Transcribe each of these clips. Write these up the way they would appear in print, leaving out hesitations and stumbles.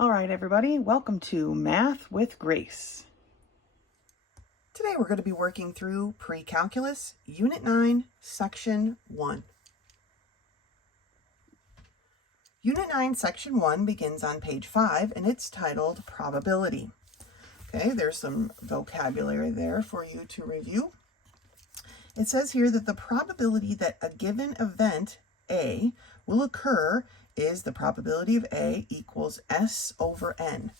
All right, everybody, welcome to Math with Grace. Today we're going to be working through Pre-Calculus, Unit 9, Section 1. Unit 9, Section 1 begins on page 5, and it's titled Probability. Okay, there's some vocabulary there for you to review. It says here that the probability that a given event, A, will occur is the probability of A equals S over N,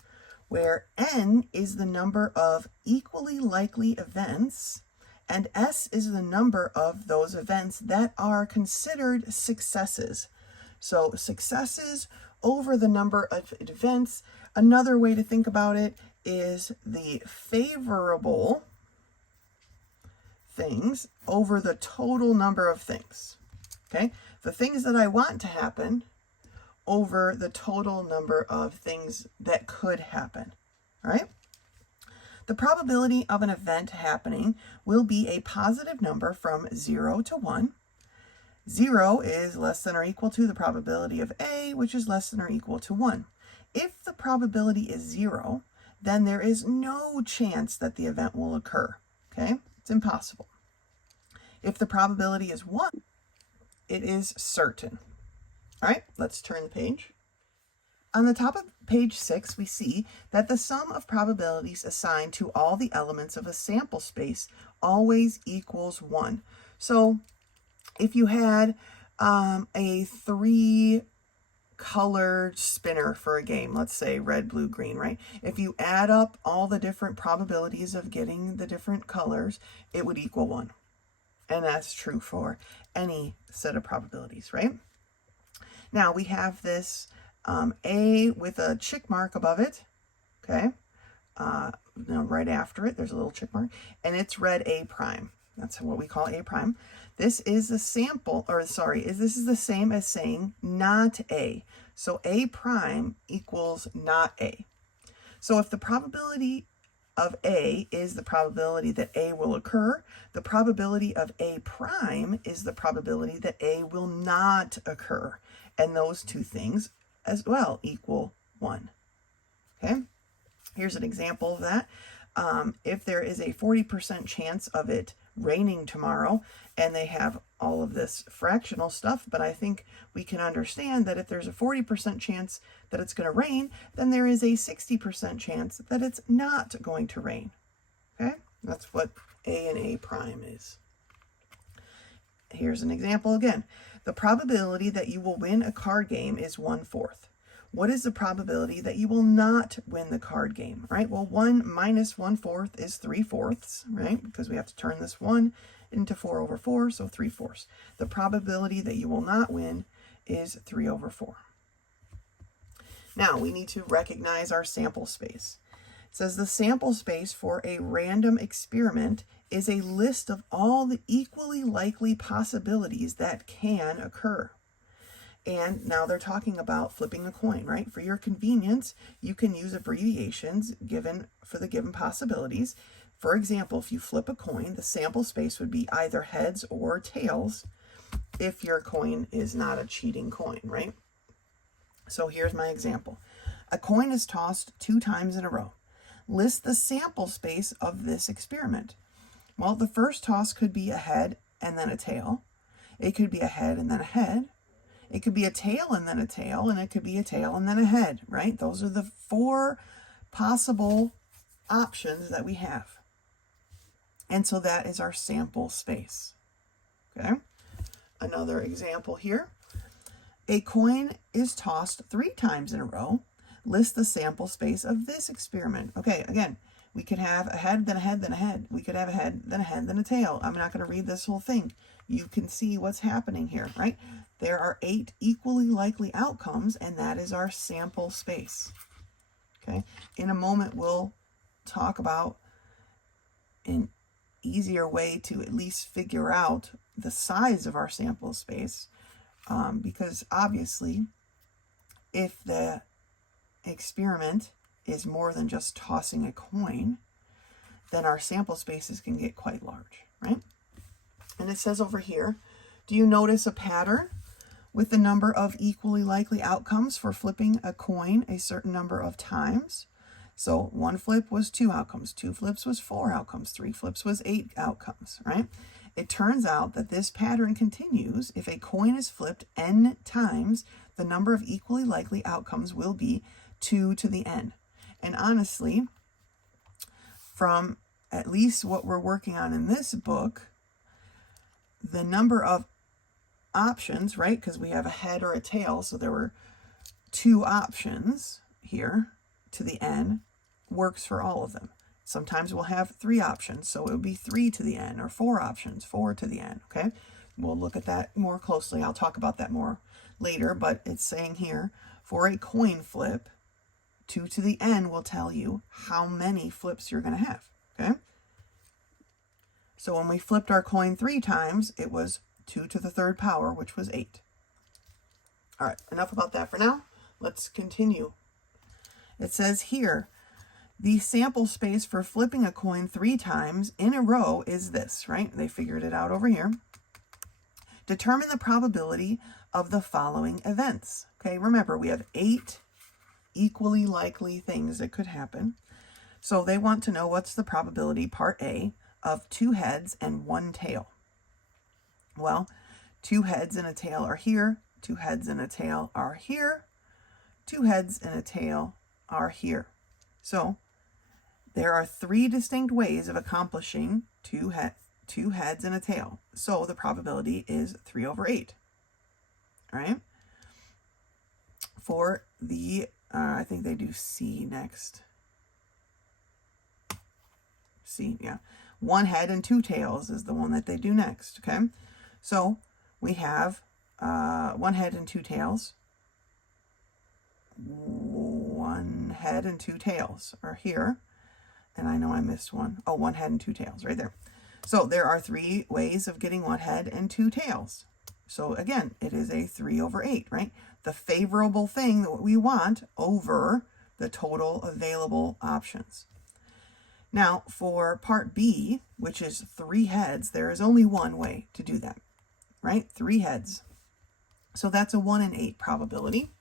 where N is the number of equally likely events, and S is the number of those events that are considered successes. So successes over the number of events. Another way to think about it is the favorable things over the total number of things. Okay, the things that I want to happen over the total number of things that could happen. All right. The probability of an event happening will be a positive number from 0 to 1. 0 is less than or equal to the probability of A, which is less than or equal to 1. If the probability is 0, then there is no chance that the event will occur. Okay, it's impossible. If the probability is 1, it is certain. All right, let's turn the page. On the top of page 6, we see that the sum of probabilities assigned to all the elements of a sample space always equals 1. So if you had a 3-colored spinner for a game, let's say red, blue, green, right? If you add up all the different probabilities of getting the different colors, it would equal 1. And that's true for any set of probabilities, right? Now we have this A with a check mark above it, okay? Right after it, there's a little check mark, and it's read A prime. That's what we call A prime. This is a sample, this is the same as saying not A. So A prime equals not A. So if the probability of A is the probability that A will occur, the probability of A prime is the probability that A will not occur. And those two things as well equal 1. Okay, here's an example of that. If there is a 40% chance of it raining tomorrow, and they have all of this fractional stuff, but I think we can understand that if there's a 40% chance that it's going to rain, then there is a 60% chance that it's not going to rain. Okay, that's what A and A prime is. Here's an example again. The probability that you will win a card game is 1/4. What is the probability that you will not win the card game, right? Well, 1 minus 1/4 is 3/4, right? Because we have to turn this 1 into 4/4, so 3/4. The probability that you will not win is 3/4. Now, we need to recognize our sample space. It says the sample space for a random experiment is a list of all the equally likely possibilities that can occur. And now they're talking about flipping a coin, right? For your convenience, you can use abbreviations given for the given possibilities. For example, if you flip a coin, the sample space would be either heads or tails if your coin is not a cheating coin, right? So here's my example. A coin is tossed 2 times in a row. List the sample space of this experiment. Well, the first toss could be a head and then a tail. It could be a head and then a head. It could be a tail and then a tail, and it could be a tail and then a head, right? Those are the 4 possible options that we have. And so that is our sample space. Okay? Another example here. A coin is tossed 3 times in a row. List the sample space of this experiment. Okay, again, we could have a head, then a head, then a head. We could have a head, then a head, then a tail. I'm not going to read this whole thing. You can see what's happening here, right? There are 8 equally likely outcomes, and that is our sample space. Okay, in a moment, we'll talk about an easier way to at least figure out the size of our sample space, because obviously, if the experiment is more than just tossing a coin, then our sample spaces can get quite large, right? And it says over here, do you notice a pattern? with the number of equally likely outcomes for flipping a coin a certain number of times. So one flip was 2 outcomes, 2 flips was 4 outcomes, 3 flips was 8 outcomes, right? It turns out that this pattern continues. If a coin is flipped n times, the number of equally likely outcomes will be 2 to the n. And honestly, from at least what we're working on in this book, the number of options, right? Because we have a head or a tail, so there were 2 options here to the n, works for all of them. Sometimes we'll have 3 options, so it would be 3 to the n, or 4 options, 4 to the n, okay? We'll look at that more closely. I'll talk about that more later, but it's saying here, for a coin flip, 2 to the n will tell you how many flips you're going to have, okay? So when we flipped our coin 3 times, it was 2 to the 3rd power, which was 8. All right, enough about that for now. Let's continue. It says here, the sample space for flipping a coin 3 times in a row is this, right? They figured it out over here. Determine the probability of the following events. Okay, remember, we have 8 equally likely things that could happen. So they want to know what's the probability, part A, of 2 heads and 1 tail. Well, 2 heads and a tail are here, 2 heads and a tail are here, 2 heads and a tail are here. So there are 3 distinct ways of accomplishing 2 heads and a tail. So the probability is 3 over 8. All right. For the, I think they do C next. C, yeah. 1 head and 2 tails is the one that they do next, okay? So we have 1 head and 2 tails. 1 head and 2 tails are here. And I know I missed one. Oh, 1 head and 2 tails right there. So there are 3 ways of getting 1 head and 2 tails. So again, it is a 3 over 8, right? The favorable thing that we want over the total available options. Now, for part B, which is 3 heads, there is only one way to do that, right? 3 heads. So that's a 1 in 8 probability.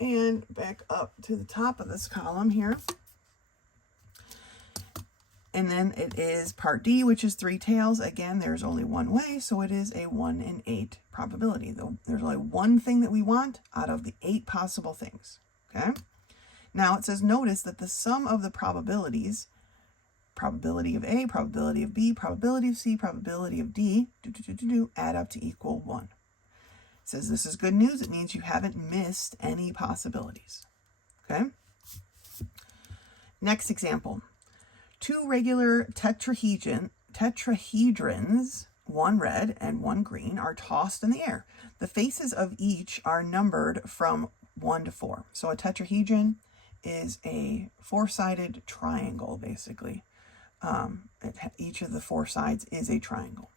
And back up to the top of this column here. And then it is part D, which is 3 tails. Again, there's only one way, so it is a 1 in 8 probability. Though there's only one thing that we want out of the 8 possible things, okay? Now it says, notice that the sum of the probabilities, probability of A, probability of B, probability of C, probability of D, add up to equal 1. It says this is good news. It means you haven't missed any possibilities, okay? Next example. 2 regular tetrahedrons, 1 red and 1 green, are tossed in the air. The faces of each are numbered from 1 to 4. So a tetrahedron is a 4-sided triangle, basically. Each of the 4 sides is a triangle.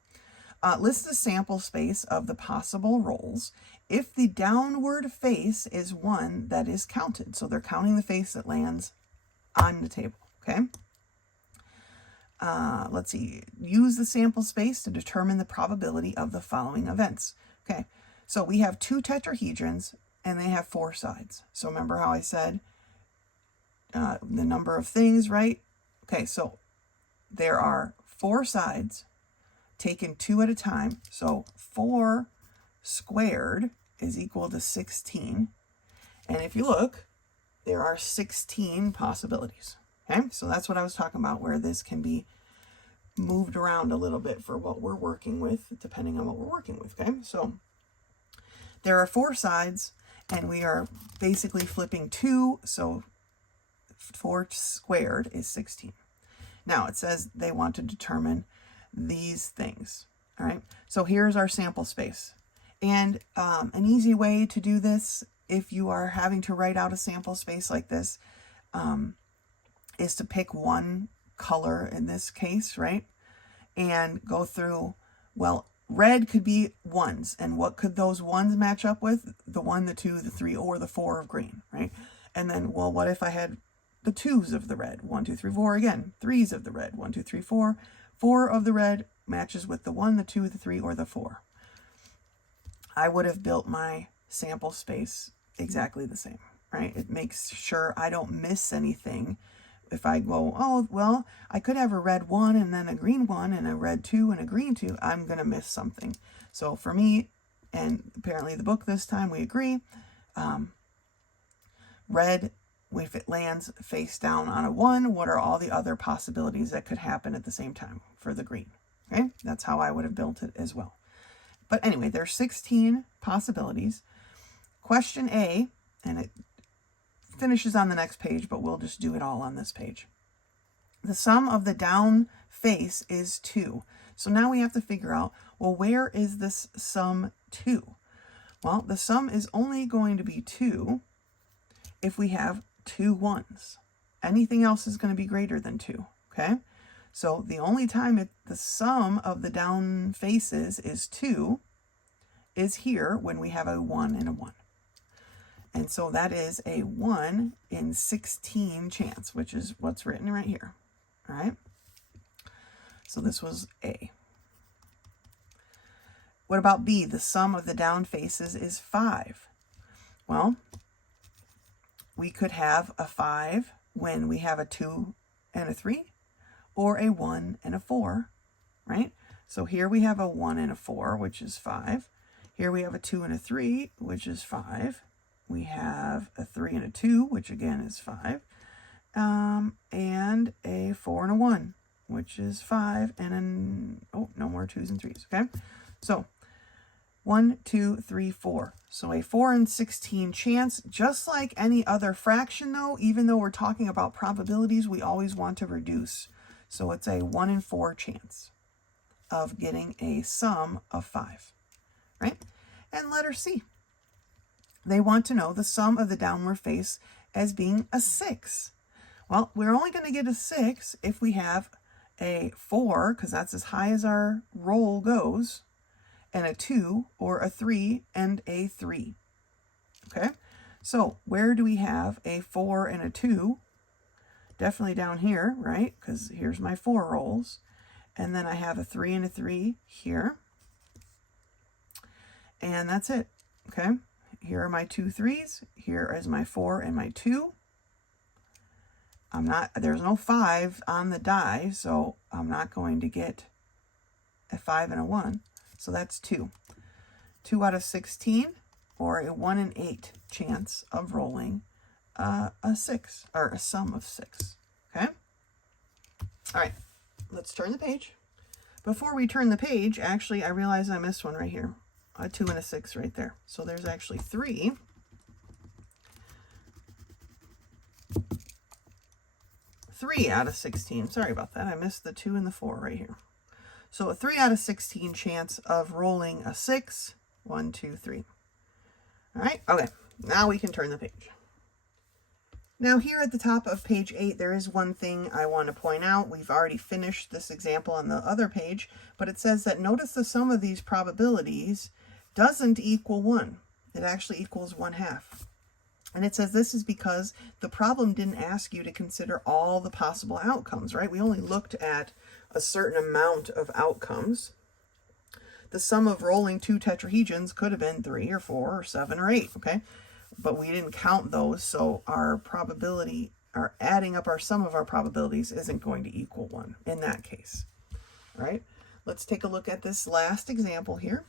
List the sample space of the possible rolls if the downward face is one that is counted. So they're counting the face that lands on the table, okay? Let's see, use the sample space to determine the probability of the following events. Okay, so we have 2 tetrahedrons and they have 4 sides. So remember how I said the number of things, right? Okay, so there are 4 sides taken 2 at a time. So 4 squared is equal to 16. And if you look, there are 16 possibilities. Okay, so that's what I was talking about, where this can be moved around a little bit for what we're working with, depending on what we're working with, okay? So there are 4 sides, and we are basically flipping 2, so 4 squared is 16. Now, it says they want to determine these things, all right? So here's our sample space. And an easy way to do this, if you are having to write out a sample space like this, is to pick one color in this case, right? And go through, well, red could be 1s. And what could those 1s match up with? The 1, the 2, the 3, or the 4 of green, right? And then, well, what if I had the 2s of the red? 1, 2, 3, 4 again. 3s of the red. 1, 2, 3, 4. 4 of the red matches with the 1, the 2, the 3, or the 4. I would have built my sample space exactly the same, right? It makes sure I don't miss anything. If I go, oh, well, I could have a red 1 and then a green 1 and a red 2 and a green 2, I'm going to miss something. So for me, and apparently the book this time, we agree, red, if it lands face down on a 1, what are all the other possibilities that could happen at the same time for the green? Okay, that's how I would have built it as well. But anyway, there's 16 possibilities. Question A, and it finishes on the next page, but we'll just do it all on this page. The sum of the down face is 2. So now we have to figure out, well, where is this sum 2? Well, the sum is only going to be 2 if we have 2 1s. Anything else is going to be greater than 2, okay? So the only time the sum of the down faces is 2 is here when we have a 1 and a 1. And so that is a 1 in 16 chance, which is what's written right here. All right? So this was A. What about B? The sum of the down faces is 5. Well, we could have a 5 when we have a 2 and a 3, or a 1 and a 4, right? So here we have a 1 and a 4, which is 5. Here we have a 2 and a 3, which is 5. We have a 3 and a 2, which again is 5. And a 4 and a 1, which is 5. And no more 2s and 3s, okay? So 1, 2, 3, 4. So a 4 in 16 chance, just like any other fraction though, even though we're talking about probabilities, we always want to reduce. So it's a 1 in 4 chance of getting a sum of 5, right? And letter C. They want to know the sum of the downward face as being a 6. Well, we're only going to get a 6 if we have a 4, because that's as high as our roll goes, and a 2 or a 3 and a 3. Okay, so where do we have a 4 and a 2? Definitely down here, right? Because here's my 4 rolls. And then I have a 3 and a 3 here. And that's it, okay? Here are my 2 3s. Here is my 4 and my 2. There's no 5 on the die, so I'm not going to get a 5 and a 1. So that's 2. 2 out of 16, or a 1 in 8 chance of rolling a 6, or a sum of 6, okay? All right, let's turn the page. Before we turn the page, actually, I realize I missed one right here. A 2 and a 6 right there. So there's actually 3. 3 out of 16. Sorry about that. I missed the 2 and the 4 right here. So a 3 out of 16 chance of rolling a 6. 1, 2, 3. All right, okay. Now we can turn the page. Now here at the top of page 8, there is one thing I want to point out. We've already finished this example on the other page, but it says that notice the sum of these probabilities doesn't equal 1. It actually equals 1/2. And it says this is because the problem didn't ask you to consider all the possible outcomes, right? We only looked at a certain amount of outcomes. The sum of rolling 2 tetrahedrons could have been 3 or 4 or 7 or 8, okay? But we didn't count those, so our probability, our adding up our sum of our probabilities isn't going to equal 1 in that case. All right, let's take a look at this last example here.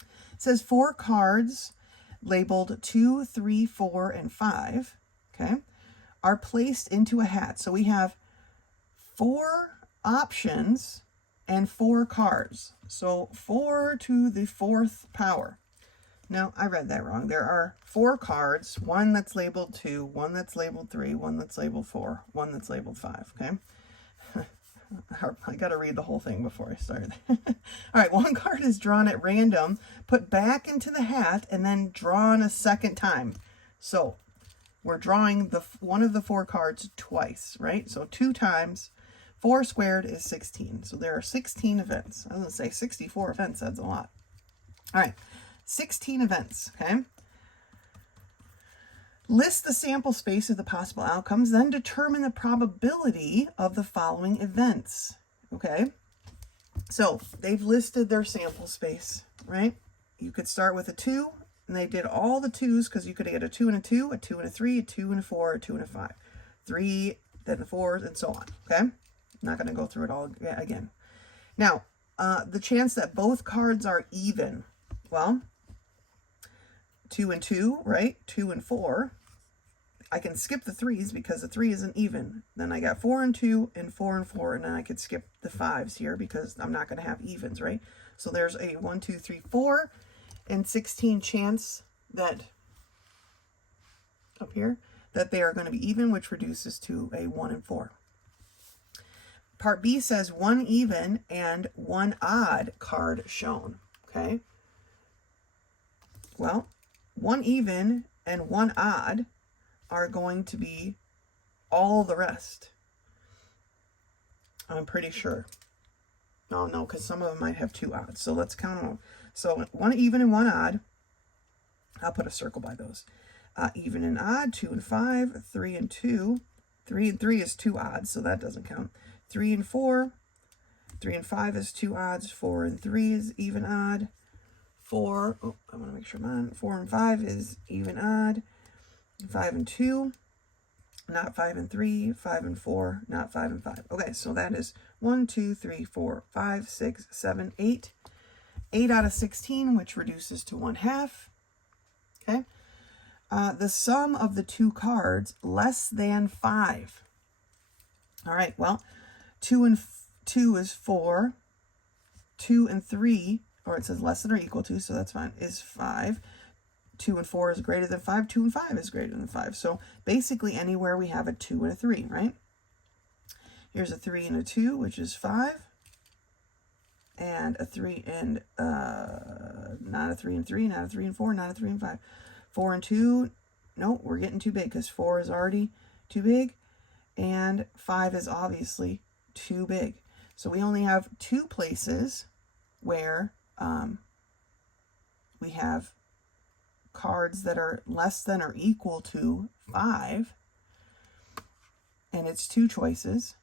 It says 4 cards labeled 2, 3, 4, and 5, okay, are placed into a hat. So we have 4 options and 4 cards. So 4 to the 4th power. No, I read that wrong. There are 4 cards, one that's labeled 2, one that's labeled 3, one that's labeled 4, one that's labeled 5, okay? I got to read the whole thing before I start. All right, 1 card is drawn at random, put back into the hat, and then drawn a second time. So we're drawing one of the 4 cards twice, right? So 2 times. 4 squared is 16. So there are 16 events. I was going to say 64 events. That's a lot. All right. 16 events, okay? List the sample space of the possible outcomes, then determine the probability of the following events, okay? So they've listed their sample space, right? you could start with a 2, and they did all the 2s because you could get a 2 and a 2, a 2 and a 3, a 2 and a 4, a 2 and a 5. 3, then the 4s, and so on, okay? I'm not going to go through it all again. Now, the chance that both cards are even, well, 2 and 2, right? 2 and 4. I can skip the 3s because the 3 isn't even. Then I got 4 and 2 and 4 and 4, and then I could skip the 5s here because I'm not going to have evens, right? So there's a 1, 2, 3, 4, and 16 chance that, up here, that they are going to be even, which reduces to a 1 and 4. Part B says 1 even and 1 odd card shown, okay? Well, 1 even and 1 odd are going to be all the rest. I'm pretty sure. Oh, no, because some of them might have 2 odds. So let's count them. So 1 even and 1 odd. I'll put a circle by those. Even and odd, 2 and 5, 3 and 2. 3 and 3 is 2 odds, so that doesn't count. 3 and 4. 3 and 5 is 2 odds. 4 and 3 is even odd. 4, oh, I want to make sure I'm on. 4 and 5 is even odd. 5 and 2, not 5 and 3, 5 and 4, not 5 and 5. Okay, so that is 1, 2, 3, 4, 5, 6, 7, 8. 8 out of 16, which reduces to 1/2. Okay. The sum of the 2 cards less than 5. All right, well, 2 and 2 is 4. 2 and 3, or it says less than or equal to, so that's fine, is 5. 2 and 4 is greater than 5. 2 and 5 is greater than 5. So basically anywhere we have a 2 and a 3, right? Here's a 3 and a 2, which is 5. And a 3 and, not a 3 and 3, not a 3 and 4, not a 3 and 5. 4 and 2, no, we're getting too big because 4 is already too big. And 5 is obviously too big. So we only have 2 places where we have cards that are less than or equal to 5, and it's 2 choices.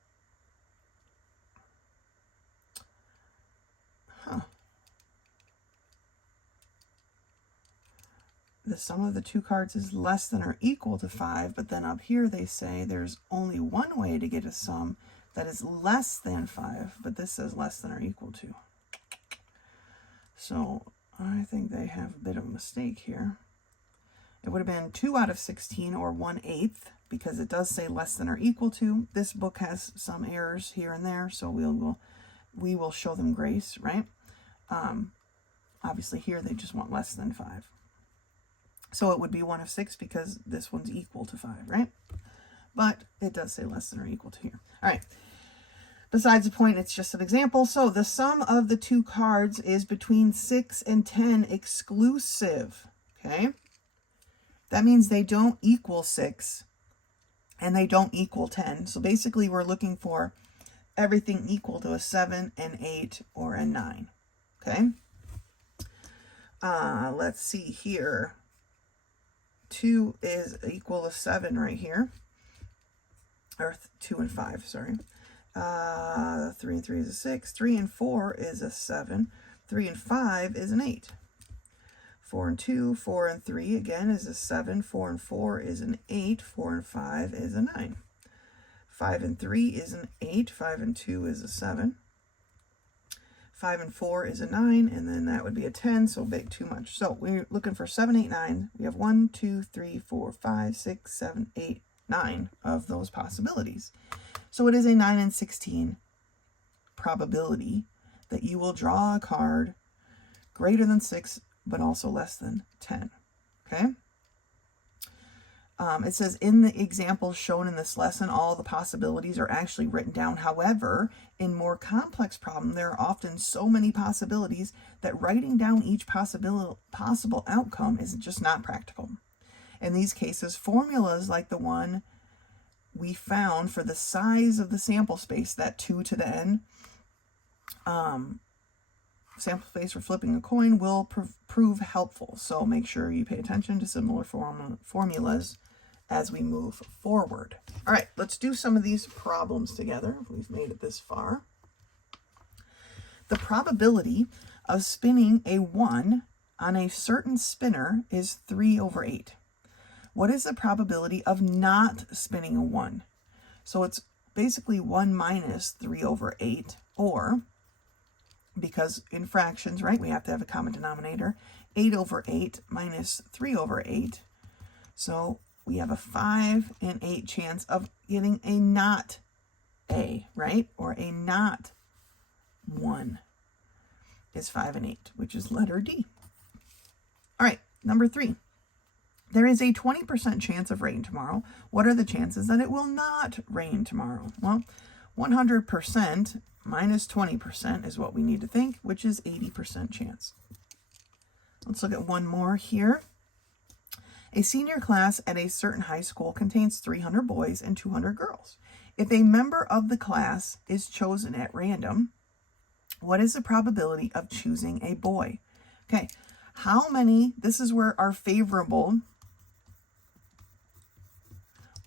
The sum of the 2 cards is less than or equal to 5, but then up here they say there's only one way to get a sum that is less than 5, but this says less than or equal to. So I think they have a bit of a mistake here. It would have been 2 out of 16 or 1/8 because it does say less than or equal to. This book has some errors here and there, so we will show them grace, right? Obviously here they just want less than 5. So it would be 1 of 6 because this one's equal to 5, right? But it does say less than or equal to here. All right. Besides the point, it's just an example. So the sum of the 2 cards is between 6 and 10 exclusive, okay? That means they don't equal 6 and they don't equal 10. So basically we're looking for everything equal to a 7, an 8, or a 9, okay? Let's see here. 2 is equal to 7 right here. Or 2 and 5, sorry. 3 and 3 is a 6. 3 and 4 is a 7. 3 and 5 is an 8. 4 and 2, 4 and 3 again is a 7. 4 and 4 is an 8. 4 and 5 is a 9. 5 and 3 is an 8. 5 and 2 is a 7. 5 and 4 is a 9, and then that would be a 10, so big too much. So we're looking for 7, 8, 9. We have 1, 2, 3, 4, 5, 6, 7, 8, 9 of those possibilities. So it is a 9 and 16 probability that you will draw a card greater than 6, but also less than 10, okay? It says, in the examples shown in this lesson, all the possibilities are actually written down. However, in more complex problems, there are often so many possibilities that writing down each possible outcome is just not practical. In these cases, formulas like the one we found for the size of the sample space, that 2 to the n, sample space for flipping a coin, will prove helpful. So make sure you pay attention to similar formulas as we move forward. All right, let's do some of these problems together. We've made it this far. The probability of spinning a 1 on a certain spinner is 3/8. What is the probability of not spinning a 1? So it's basically 1 minus 3/8, or, because in fractions, right, we have to have a common denominator, 8/8 minus 3/8. So we have a 5 in 8 chance of getting a not A, right? Or a not 1 is 5 in 8, which is letter D. All right, number 3. There is a 20% chance of rain tomorrow. What are the chances that it will not rain tomorrow? Well, 100% minus 20% is what we need to think, which is 80% chance. Let's look at one more here. A senior class at a certain high school contains 300 boys and 200 girls. If a member of the class is chosen at random, what is the probability of choosing a boy? Okay, how many, this is where our favorable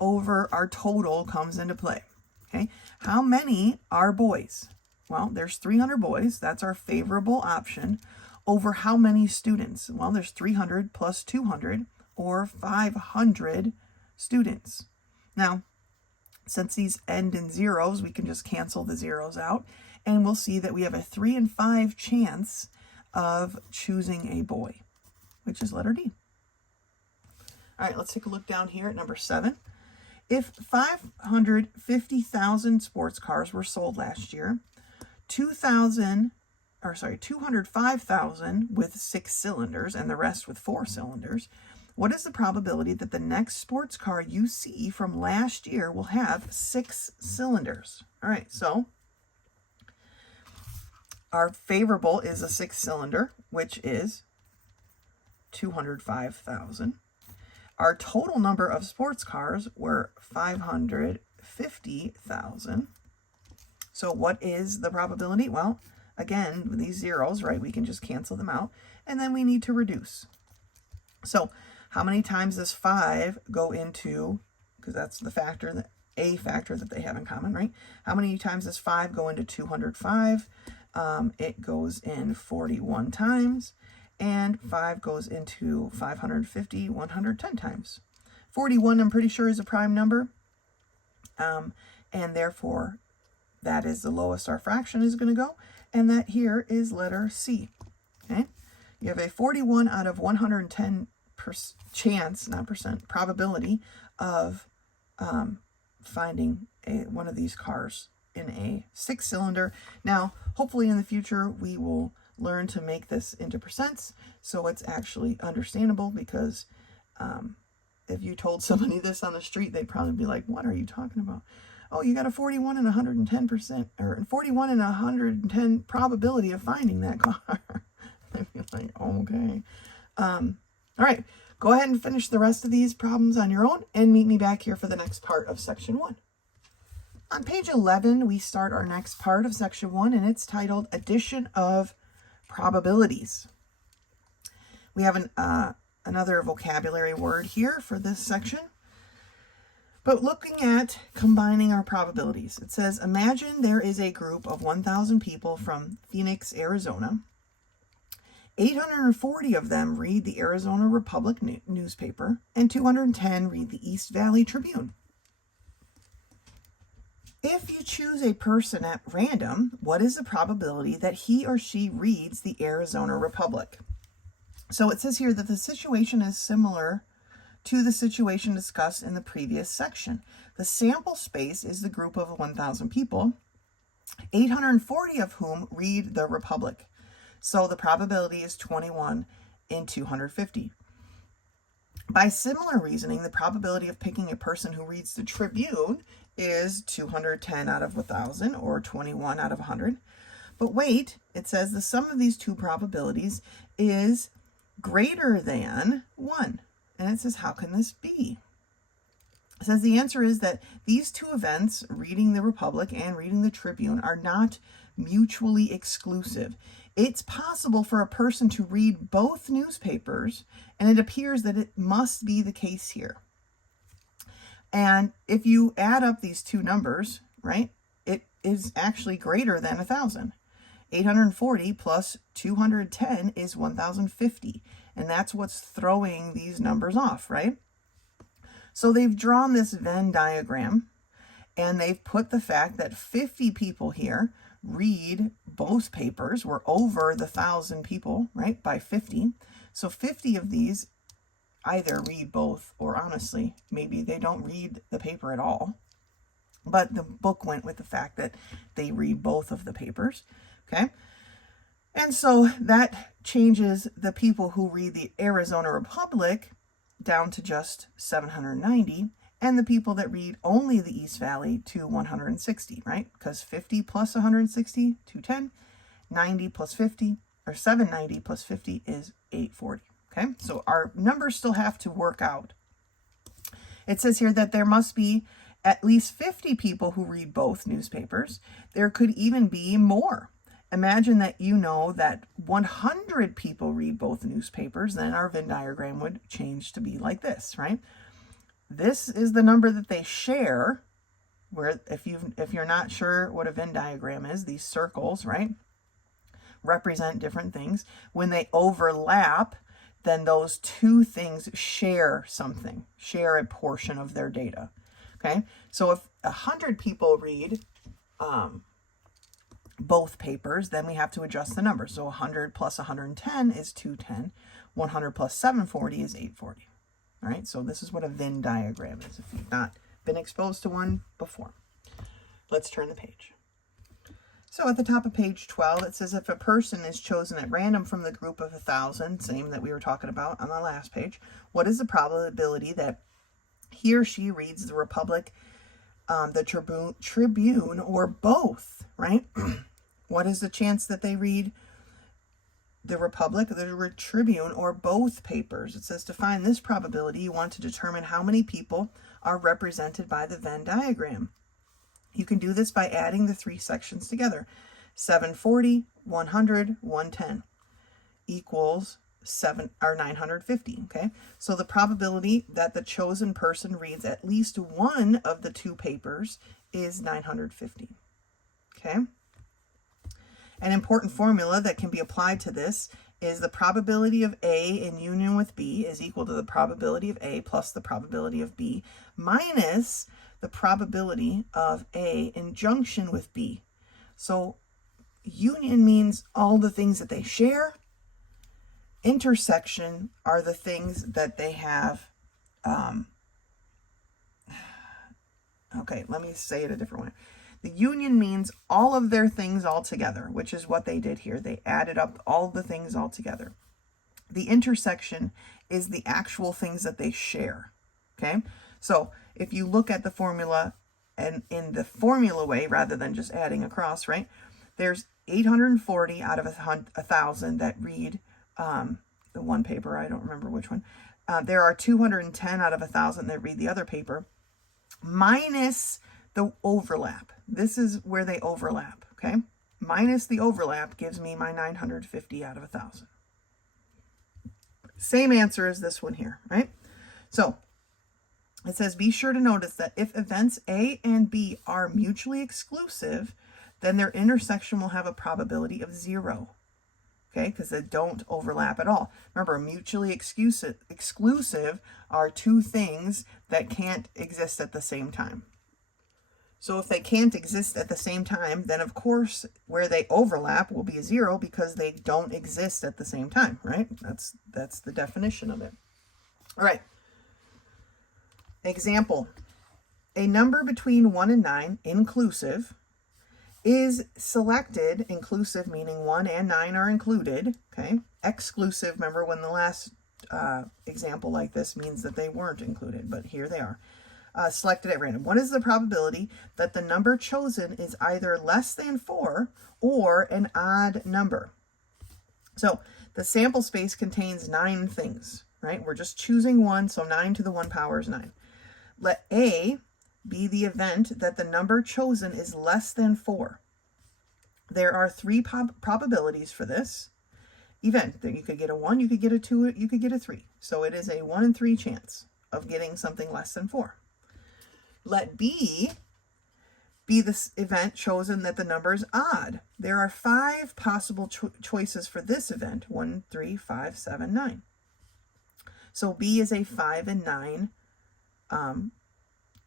over our total comes into play. Okay, how many are boys? Well, there's 300 boys. That's our favorable option. Over how many students? Well, there's 300 plus 200, or 500 students. Now, since these end in zeros, we can just cancel the zeros out, and we'll see that we have a 3 in 5 chance of choosing a boy, which is letter D. All right, let's take a look down here at number 7. If 550,000 sports cars were sold last year, 205,000 with 6 cylinders and the rest with 4 cylinders, what is the probability that the next sports car you see from last year will have 6 cylinders? All right, so our favorable is a 6-cylinder, which is 205,000. Our total number of sports cars were 550,000. So what is the probability? Well, again, with these zeros, right, we can just cancel them out. And then we need to reduce. So how many times does 5 go into, because that's the factor, a factor that they have in common, right? How many times does 5 go into 205? It goes in 41 times. And 5 goes into 550, 110 times. 41, I'm pretty sure, is a prime number. And therefore, that is the lowest our fraction is going to go. And that here is letter C. Okay? You have a 41 out of 110 chance, not percent, probability of finding one of these cars in a 6-cylinder. Now, hopefully in the future, we will learn to make this into percents so it's actually understandable, because if you told somebody this on the street, they'd probably be like, what are you talking about? Oh, you got a 41 and 110%, or 41 and 110 probability of finding that car. I'd be like, okay. All right, go ahead and finish the rest of these problems on your own and meet me back here for the next part of section 1. On page 11, we start our next part of section 1, and it's titled Addition of Probabilities. We have another vocabulary word here for this section. But looking at combining our probabilities, it says, imagine there is a group of 1,000 people from Phoenix, Arizona. 840 of them read the Arizona Republic newspaper, and 210 read the East Valley Tribune. If you choose a person at random, what is the probability that he or she reads the Arizona Republic? So it says here that the situation is similar to the situation discussed in the previous section. The sample space is the group of 1,000 people, 840 of whom read the Republic. So the probability is 21 in 250. By similar reasoning, the probability of picking a person who reads the Tribune is 210 out of 1,000, or 21 out of 100. But wait, it says the sum of these two probabilities is greater than 1. And it says, how can this be? It says the answer is that these two events, reading the Republic and reading the Tribune, are not mutually exclusive. It's possible for a person to read both newspapers, and it appears that it must be the case here. And if you add up these two numbers, right, it is actually greater than 1,000. 840 plus 210 is 1050. And that's what's throwing these numbers off, right? So they've drawn this Venn diagram, and they've put the fact that 50 people here read both papers. We're over the 1,000 people, right, by 50. So 50 of these either read both, or honestly, maybe they don't read the paper at all. But the book went with the fact that they read both of the papers, okay? And so that changes the people who read the Arizona Republic down to just 790, and the people that read only the East Valley to 160, right? Because 50 plus 160, 210, 90 plus 50, or 790 plus 50 is 840, okay? So our numbers still have to work out. It says here that there must be at least 50 people who read both newspapers. There could even be more. Imagine that you know that 100 people read both newspapers, then our Venn diagram would change to be like this, right? This is the number that they share, where if you're not sure what a Venn diagram is, these circles, right, represent different things. When they overlap, then those two things share something, share a portion of their data, okay? So if 100 people read both papers, then we have to adjust the numbers. So 100 plus 110 is 210. 100 plus 740 is 840. All right, so this is what a Venn diagram is if you've not been exposed to one before. Let's turn the page. So at the top of page 12, it says if a person is chosen at random from the group of 1,000, same that we were talking about on the last page, what is the probability that he or she reads the Republic, the Tribune, or both, right? What is the chance that they read the Republic, the Tribune, or both papers? It says to find this probability, you want to determine how many people are represented by the Venn diagram. You can do this by adding the three sections together. 740, 100, 110 equals 950, okay? So the probability that the chosen person reads at least one of the two papers is 950, okay? An important formula that can be applied to this is the probability of A in union with B is equal to the probability of A plus the probability of B minus the probability of A in junction with B. So union means all the things that they share. Intersection are the things that they have. Okay, let me say it a different way. The union means all of their things all together, which is what they did here. They added up all the things all together. The intersection is the actual things that they share, okay? So if you look at the formula and in the formula way, rather than just adding across, right? There's 840 out of 1,000 that read the one paper. I don't remember which one. There are 210 out of 1,000 that read the other paper, minus the overlap. This is where they overlap, okay? Minus the overlap gives me my 950 out of 1,000. Same answer as this one here, right? So it says, be sure to notice that if events A and B are mutually exclusive, then their intersection will have a probability of 0, okay? Because they don't overlap at all. Remember, mutually exclusive are two things that can't exist at the same time. So if they can't exist at the same time, then of course where they overlap will be 0 because they don't exist at the same time, right? That's the definition of it. All right. Example. A number between 1 and 9, inclusive, is selected, inclusive meaning 1 and 9 are included, okay? Exclusive, remember when the last example like this means that they weren't included, but here they are. Selected at random. What is the probability that the number chosen is either less than 4 or an odd number? So the sample space contains 9 things, right? We're just choosing one, so 9 to the 1 power is 9. Let A be the event that the number chosen is less than 4. There are 3 probabilities for this event. You could get a 1, you could get a 2, you could get a 3. So it is a 1 in 3 chance of getting something less than 4. Let B be this event chosen that the number is odd. There are 5 possible choices for this event. 1, 3, 5, 7, 9. So B is a 5 and 9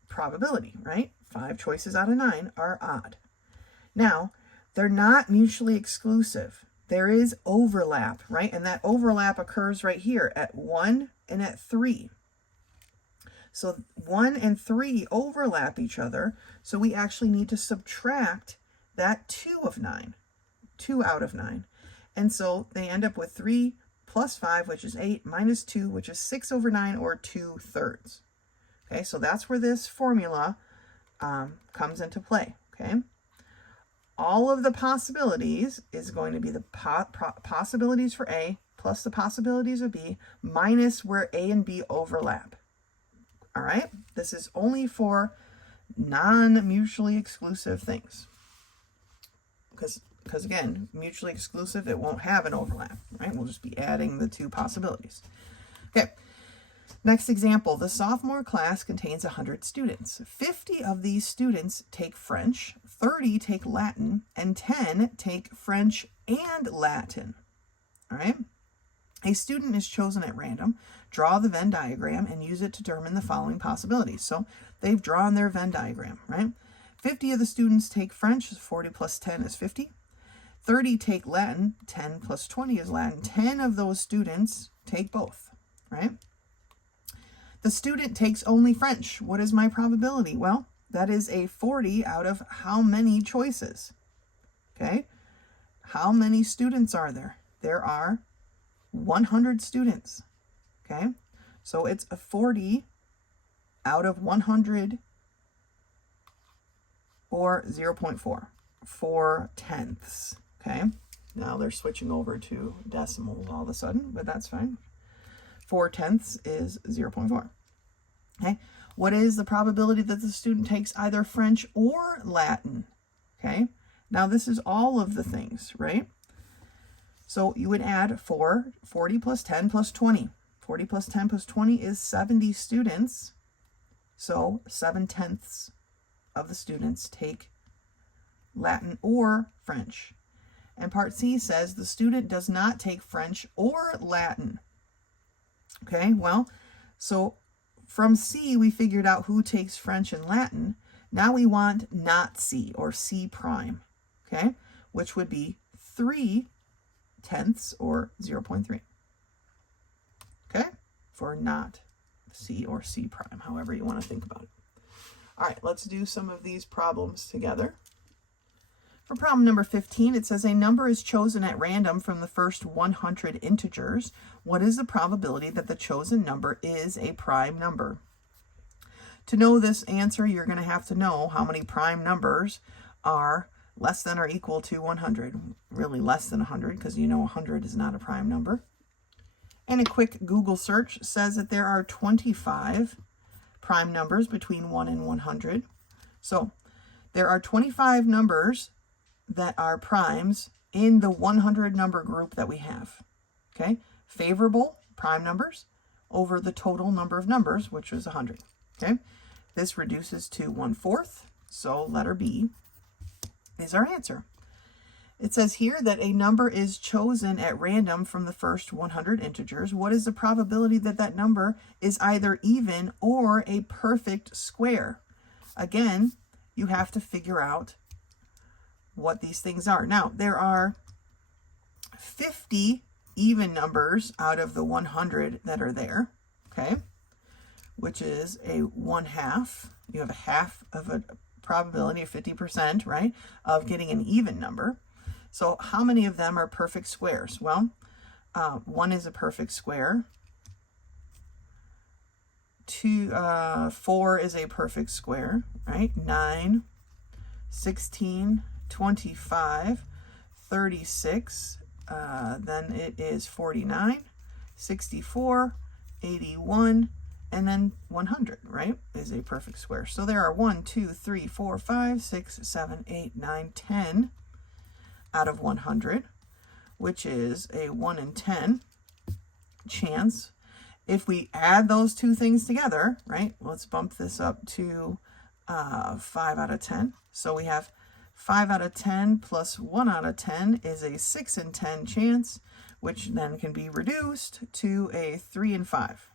probability, right? 5 choices out of 9 are odd. Now, they're not mutually exclusive. There is overlap, right? And that overlap occurs right here at 1 and at 3. So 1 and 3 overlap each other. So we actually need to subtract that 2 of 9, 2 out of 9. And so they end up with 3 plus 5, which is 8, minus 2, which is 6 over 9, or 2/3. Okay, so that's where this formula comes into play, okay? All of the possibilities is going to be the possibilities for A plus the possibilities of B minus where A and B overlap. All right, this is only for non-mutually exclusive things. Because again, mutually exclusive, it won't have an overlap, right? We'll just be adding the 2 possibilities. Okay, next example. The sophomore class contains 100 students. 50 of these students take French, 30 take Latin, and 10 take French and Latin. All right? A student is chosen at random. Draw the Venn diagram and use it to determine the following possibilities. So they've drawn their Venn diagram, right? 50 of the students take French. 40 plus 10 is 50. 30 take Latin. 10 plus 20 is Latin. 10 of those students take both, right? The student takes only French. What is my probability? Well, that is a 40 out of how many choices? Okay. How many students are there? There are 100 students. Okay. So it's a 40 out of 100, or 0.4, 4/10. Okay. Now they're switching over to decimals all of a sudden, but that's fine. 4/10 is 0.4. Okay. What is the probability that the student takes either French or Latin? Okay. Now this is all of the things, right? So you would add 40 plus 10 plus 20. 40 plus 10 plus 20 is 70 students. So 7/10 of the students take Latin or French. And part C says the student does not take French or Latin. Okay, well, so from C, we figured out who takes French and Latin. Now we want not C, or C prime, okay, which would be 3/10, or 0.3, okay, for not C or C prime, however you want to think about it. All right, let's do some of these problems together. For problem number 15, it says a number is chosen at random from the first 100 integers. What is the probability that the chosen number is a prime number? To know this answer, you're going to have to know how many prime numbers are less than or equal to 100. Really less than 100, because you know 100 is not a prime number. And a quick Google search says that there are 25 prime numbers between 1 and 100. So there are 25 numbers that are primes in the 100 number group that we have. Okay, favorable prime numbers over the total number of numbers, which is 100. Okay, this reduces to 1/4, so letter B is our answer. It says here that a number is chosen at random from the first 100 integers. What is the probability that that number is either even or a perfect square? Again, you have to figure out what these things are. Now, there are 50 even numbers out of the 100 that are there, okay, which is a 1/2. You have a half of a probability of 50%, right, of getting an even number. So how many of them are perfect squares? Well, 1 is a perfect square. 4 is a perfect square, right? 9, 16, 25, 36, then it is 49, 64, 81, and then 100, right, is a perfect square. So there are 1, 2, 3, 4, 5, 6, 7, 8, 9, 10 out of 100, which is a 1 in 10 chance. If we add those two things together, right, let's bump this up to 5 out of 10. So we have 5 out of 10 plus 1 out of 10 is a 6 in 10 chance, which then can be reduced to a 3 in 5.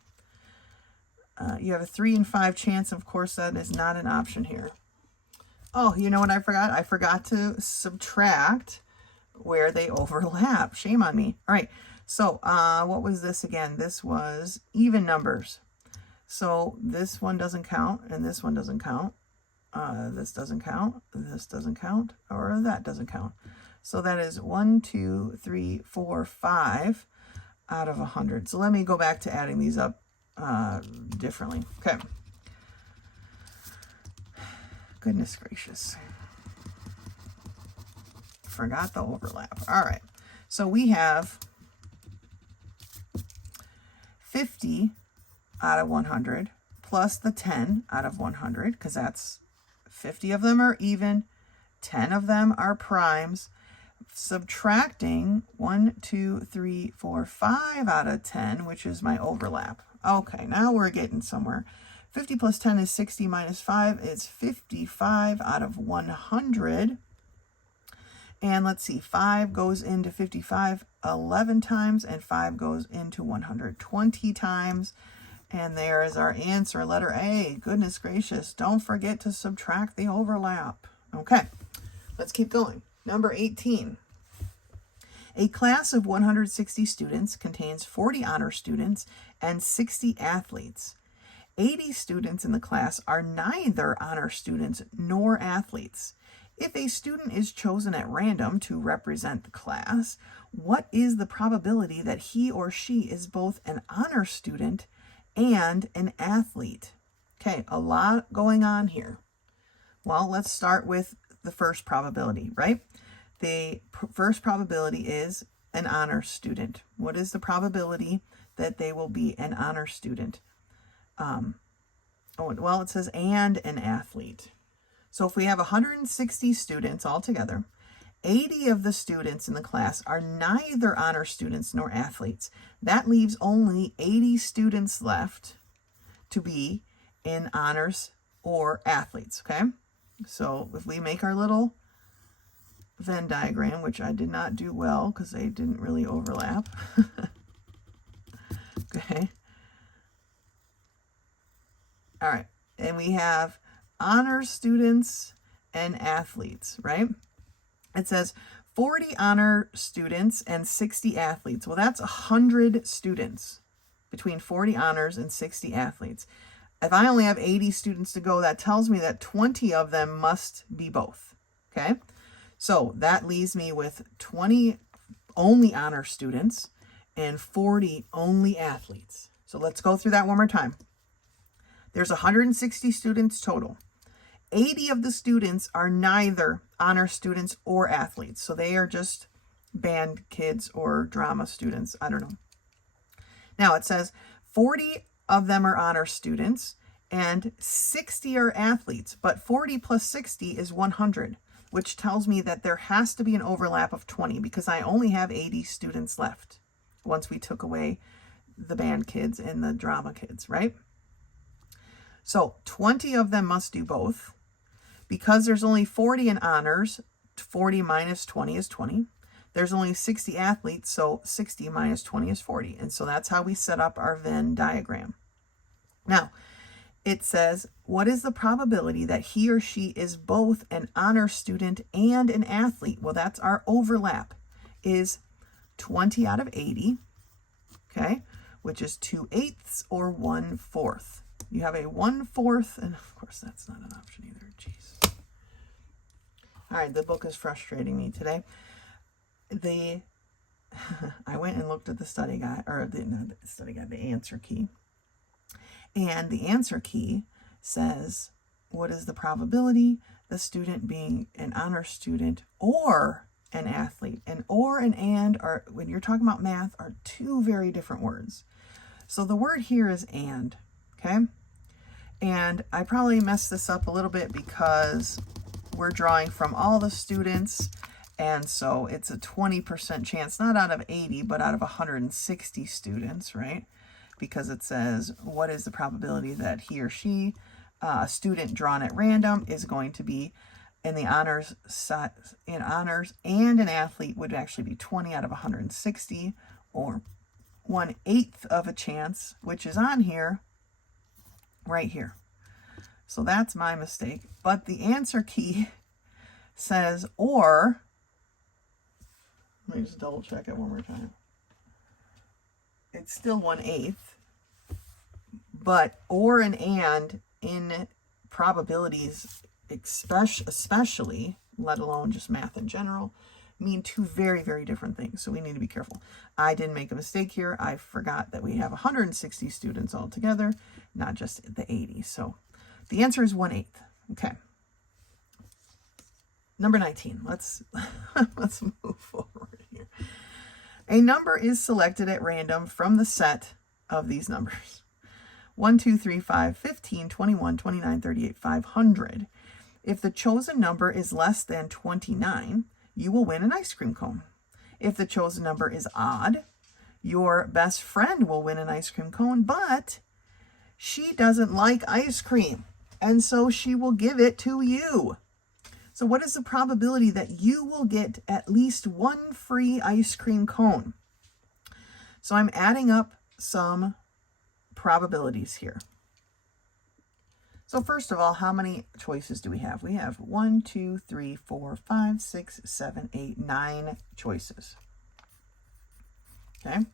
You have a 3 in 5 chance. Of course, that is not an option here. Oh, you know what I forgot? I forgot to subtract where they overlap. Shame on me. All right. So what was this again? This was even numbers. So this one doesn't count, and this one doesn't count. This doesn't count. This doesn't count, or that doesn't count. So that is 1, 2, 3, 4, 5 out of 100. So let me go back to adding these up differently. Okay. Goodness gracious. Forgot the overlap. All right. So we have 50 out of 100 plus the 10 out of 100, because that's 50 of them are even, 10 of them are primes, subtracting 1, 2, 3, 4, 5 out of 10, which is my overlap. Okay, now we're getting somewhere. 50 plus 10 is 60 minus 5 is 55 out of 100. And let's see, 5 goes into 55 11 times, and 5 goes into 120 times. And there is our answer, letter A. Goodness gracious, don't forget to subtract the overlap. Okay, let's keep going. Number 18. A class of 160 students contains 40 honor students and 60 athletes. 80 students in the class are neither honor students nor athletes. If a student is chosen at random to represent the class, what is the probability that he or she is both an honor student and an athlete? Okay, a lot going on here. Well, let's start with the first probability, right? The first probability is an honor student. What is the probability that they will be an honor student? Well, it says and an athlete. So if we have 160 students altogether, 80 of the students in the class are neither honor students nor athletes. That leaves only 80 students left to be in honors or athletes, okay? So if we make our little Venn diagram, which I did not do well because they didn't really overlap. Okay. All right. And we have honors students and athletes, right? It says 40 honor students and 60 athletes. Well, that's 100 students between 40 honors and 60 athletes. If I only have 80 students to go, that tells me that 20 of them must be both, okay? So that leaves me with 20 only honor students and 40 only athletes. So let's go through that one more time. There's 160 students total. 80 of the students are neither honor students or athletes. So they are just band kids or drama students. I don't know. Now it says 40 of them are honor students and 60 are athletes. But 40 plus 60 is 100, which tells me that there has to be an overlap of 20 because I only have 80 students left once we took away the band kids and the drama kids, right? So 20 of them must do both. Because there's only 40 in honors, 40 minus 20 is 20. There's only 60 athletes, so 60 minus 20 is 40. And so that's how we set up our Venn diagram. Now, it says, what is the probability that he or she is both an honor student and an athlete? Well, that's our overlap, is 20 out of 80, okay, which is 2/8 or 1/4. You have a 1/4, and of course that's not an option either. Jeez. All right, the book is frustrating me today. I went and looked at the study guide, or not the study guide, the answer key. And the answer key says, what is the probability the student being an honor student or an athlete? And or and are, when you're talking about math, are two very different words. So the word here is and, okay? And I probably messed this up a little bit because we're drawing from all the students, and so it's a 20% chance, not out of 80, but out of 160 students, right? Because it says, what is the probability that he or she a student drawn at random is going to be in the honors and an athlete would actually be 20 out of 160, or 1/8 of a chance, which is on here, right here. So that's my mistake. But the answer key says or. Let me just double check it one more time. It's still 1/8, but or and in probabilities, especially, let alone just math in general, mean two very, very different things. So we need to be careful. I didn't make a mistake here. I forgot that we have 160 students altogether, not just the 80. So the answer is 1/8. Okay. Number 19. Let's move forward here. A number is selected at random from the set of these numbers. 1, 2, 3, 5, 15, 21, 29, 38, 500. If the chosen number is less than 29, you will win an ice cream cone. If the chosen number is odd, your best friend will win an ice cream cone, but she doesn't like ice cream, and so she will give it to you. So what is the probability that you will get at least one free ice cream cone? So I'm adding up some probabilities here. So first of all, how many choices do we have? We have 1, 2, 3, 4, 5, 6, 7, 8, 9 choices. Okay.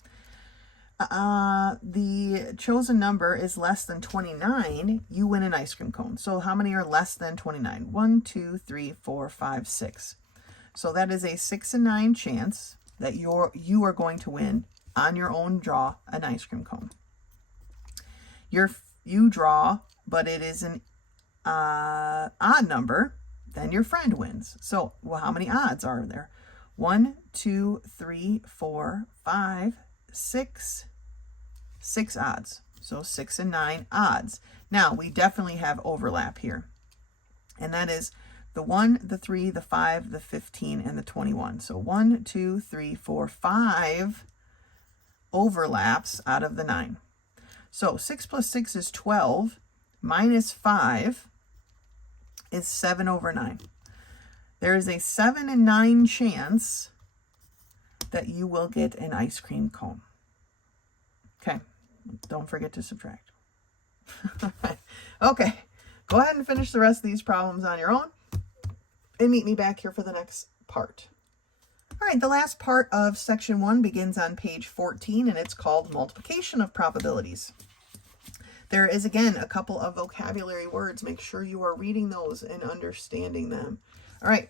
The chosen number is less than 29, you win an ice cream cone. So how many are less than 29? 1, 2, 3, 4, 5, 6. So that is a 6 in 9 chance that you are going to win on your own draw an ice cream cone. You draw, but it is an odd number, then your friend wins. So, well, how many odds are there? 1, 2, 3, 4, 5, 6. 6 odds. So 6 and 9 odds. Now, we definitely have overlap here. And that is the 1, the 3, the 5, the 15, and the 21. So 1, 2, 3, 4, 5 overlaps out of the 9. So 6 plus 6 is 12, minus 5 is 7 over 9. There is a 7 in 9 chance that you will get an ice cream cone. Okay, don't forget to subtract. Okay, go ahead and finish the rest of these problems on your own and meet me back here for the next part. All right, the last part of section 1 begins on page 14, and it's called multiplication of probabilities. There is, again, a couple of vocabulary words. Make sure you are reading those and understanding them. All right,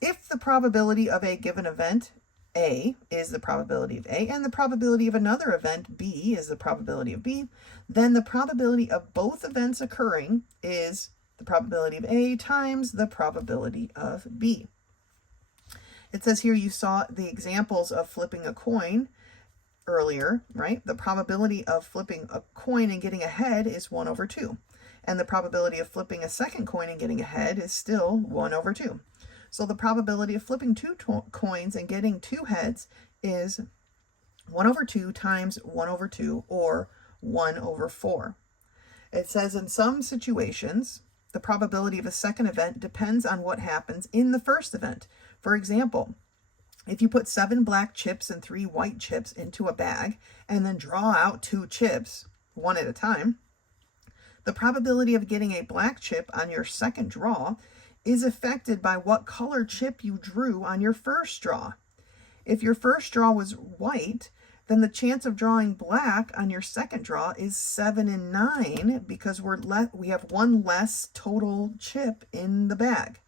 if the probability of a given event, A, is the probability of A, and the probability of another event, B, is the probability of B, then the probability of both events occurring is the probability of A times the probability of B. It says here you saw the examples of flipping a coin earlier, right? The probability of flipping a coin and getting ahead is 1 over 2. And the probability of flipping a second coin and getting ahead is still 1 over 2. So the probability of flipping 2 coins and getting 2 heads is 1 over 2 times 1 over 2, or 1 over 4. It says in some situations, the probability of a second event depends on what happens in the first event. For example, if you put 7 black chips and 3 white chips into a bag and then draw out 2 chips, one at a time, the probability of getting a black chip on your second draw is affected by what color chip you drew on your first draw. If your first draw was white, then the chance of drawing black on your second draw is 7 in 9 because we have one less total chip in the bag.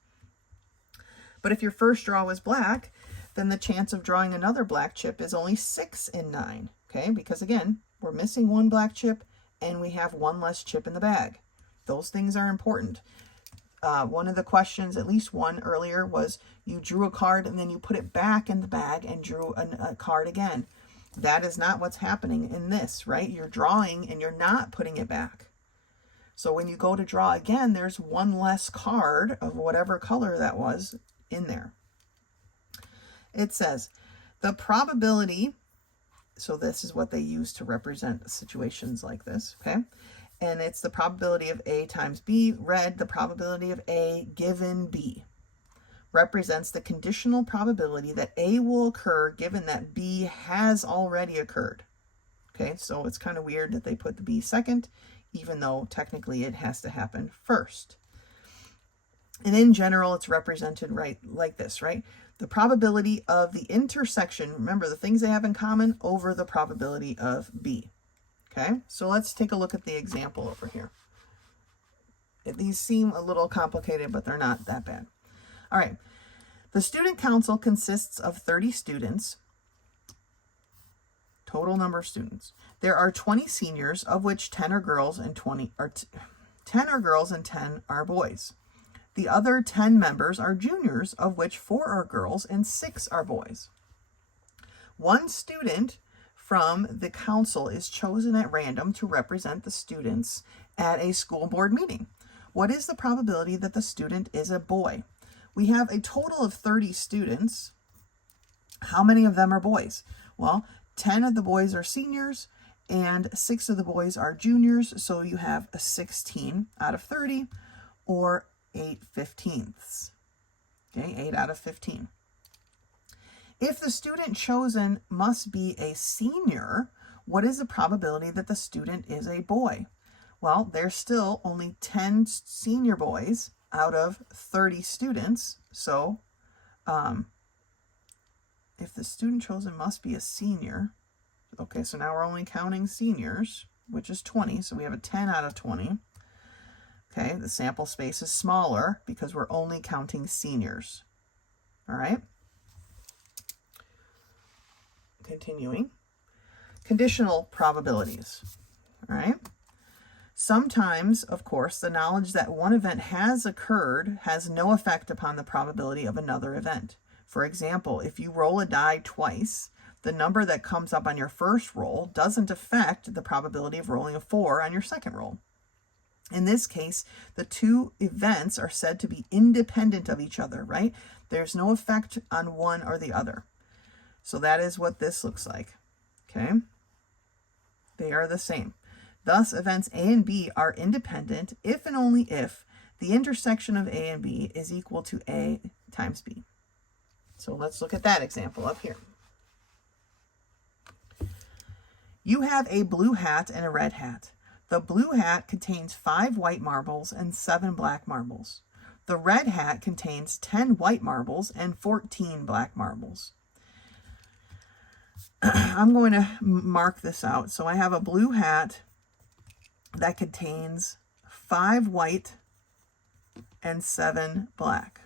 But if your first draw was black, then the chance of drawing another black chip is only 6 in 9, okay? Because again, we're missing one black chip and we have one less chip in the bag. Those things are important. One of the questions, at least one earlier, was you drew a card and then you put it back in the bag and drew a card again. That is not what's happening in this, right? You're drawing and you're not putting it back. So when you go to draw again, there's one less card of whatever color that was in there. It says the probability, so this is what they use to represent situations like this, okay? and it's the probability of A times B. Red, the probability of A given B, represents the conditional probability that A will occur given that B has already occurred. Okay, so it's kind of weird that they put the B second, even though technically it has to happen first. And in general, it's represented right like this, right? The probability of the intersection, remember the things they have in common, over the probability of B. Okay, so let's take a look at the example over here. These seem a little complicated, but they're not that bad. All right, the student council consists of 30 students, total number of students. There are 20 seniors, of which 10 are girls and 10 are boys. The other 10 members are juniors, of which 4 are girls and 6 are boys. One student from the council is chosen at random to represent the students at a school board meeting. What is the probability that the student is a boy? We have a total of 30 students. How many of them are boys? Well, 10 of the boys are seniors and 6 of the boys are juniors. So you have a 16 out of 30, or 8/15. Okay, 8 out of 15. If the student chosen must be a senior, what is the probability that the student is a boy? Well, there's still only 10 senior boys out of 30 students. So if the student chosen must be a senior, okay, so now we're only counting seniors, which is 20. So we have a 10 out of 20. Okay, the sample space is smaller because we're only counting seniors. All right. Continuing. Conditional probabilities. All right. Sometimes, of course, the knowledge that one event has occurred has no effect upon the probability of another event. For example, if you roll a die twice, the number that comes up on your first roll doesn't affect the probability of rolling a 4 on your second roll. In this case, the two events are said to be independent of each other, right? There's no effect on one or the other. So that is what this looks like, okay? They are the same. Thus, events A and B are independent if and only if the intersection of A and B is equal to A times B. So let's look at that example up here. You have a blue hat and a red hat. The blue hat contains 5 white marbles and 7 black marbles. The red hat contains 10 white marbles and 14 black marbles. I'm going to mark this out. So I have a blue hat that contains 5 white and 7 black.